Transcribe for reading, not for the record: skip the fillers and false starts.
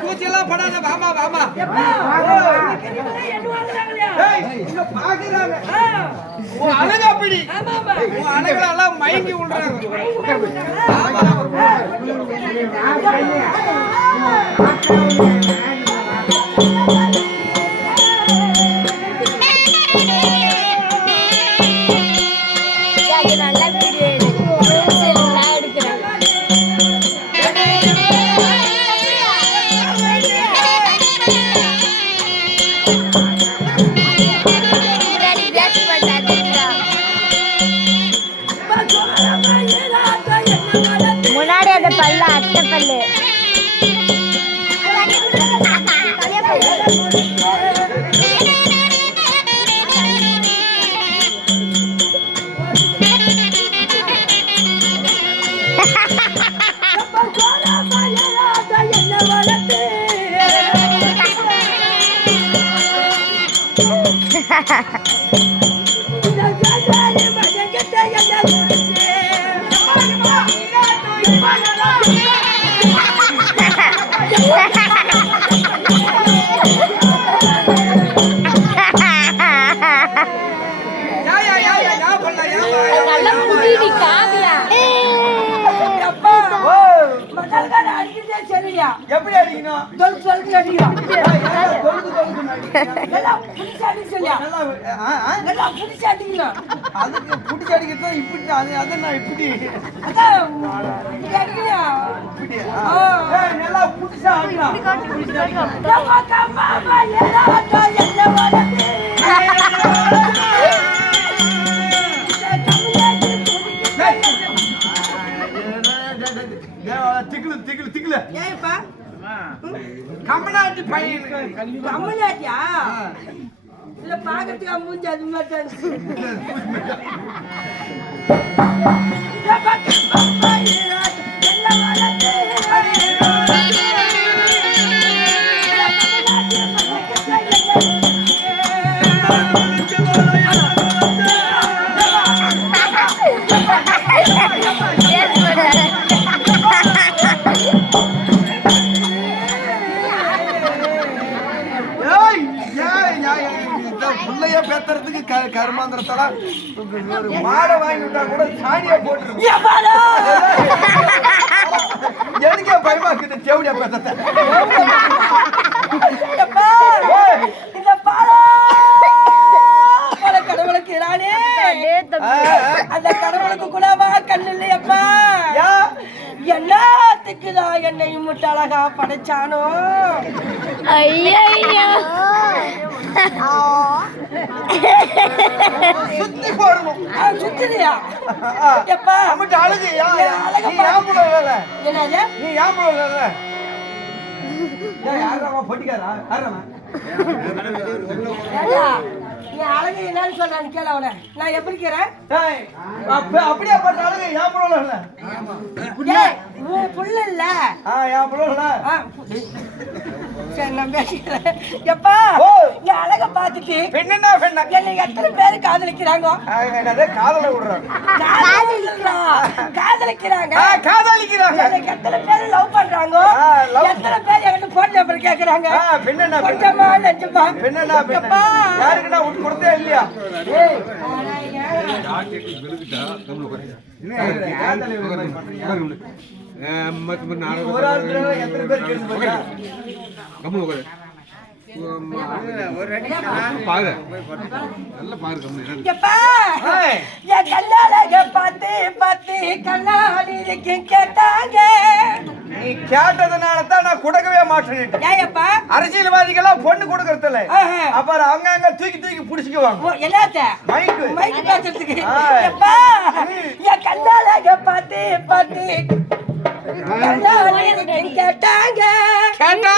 கூச்செல்லாம் படாத வாமா வாமா அழகு அப்படி அழகுலாம் மயங்கி விடுறாங்க. முன்னாடி அந்த பல்லு அட்டை பல்லு எப்படி அடிக்கணும்? அதுக்கு புடிச்சு அடிக்கிறது இப்படி அது நான் இப்படி நல்லா புடிச்சா திக்குல திக்குல திக்குல ஏப்பா கமலாட்டி பையன் கமலாட்டியா இல்ல பாக்கிறதுக்கு மூஞ்சி அது மாதிரி கருமாந்திரத்தோட ஒரு மாடை வாங்கி விட்டா கூட சாணியை போட்டு எப்பாடா எனக்கே பயமாக்குது செவடியா பேசத்த எப்பா இந்த பாலா பல கடவுளுக்கு ராணே அந்த கடவுளுக்கு கூடவா கண்ணு இல்லையப்பா எல்லாத்துக்குதான் என்னையும் முட்டு அழகா படைச்சானோ ஐயோ சுத்தி போடணும் சுத்திரியா எப்பா அம்மிட்டு அழகு அழகா என்னது நீ யாம்பளம் யாரா பொட்டிக்காரா யாரா நீ அழகு என்னன்னு சொல்றான்னு கேள அவனை நான் எப்படி இருக்கிறேன் அப்படியே பட்ட அழகு யாம்பளம் இல்ல உன் புள்ள இல்ல யாம்பளம் இல்ல சரி நான் பேசிக்கிறேன் எப்பா நீ அழக பாத்துட்டு பெண்ணா பெண்ணா என்னை எத்தனை பேரு காதலிக்கிறாங்க காதல விடுறாங்க காதலிக்கிறாங்க காதலிக்கிறாங்க எனக்கு எத்தனை பேர் லவ் பண்றாங்க எத்தனை பேர் என்கிட்ட போன் நம்பர் கேக்குறாங்க பெண்ணா கொஞ்சமா நெஞ்சமா பெண்ணா எப்பா யாருக்கு நான் உனக்கு கொடுத்தே இல்லையா ஒரு ஆள் எத்தனை பேர் கேட்டு என் கண்ணால பார்த்து பார்த்து கண்ணாடி கேட்டாங்க நீ கேட்டதுனால தான் நான் கொடுக்கவே மாட்டேன் ஏப்பா அரசியல்வாதிகள்லாம் பொண்ணு கொடுக்கறது இல்ல அப்புறம் அங்க தூக்கி தூக்கி புடிச்சுக்குவாங்க எல்லாத்த மைக்கு மைக்கு பேசுறதுக்கு எப்பா என் கண்ணால பார்த்து பார்த்து கண்ணாடி கேட்டாங்க கேட்டா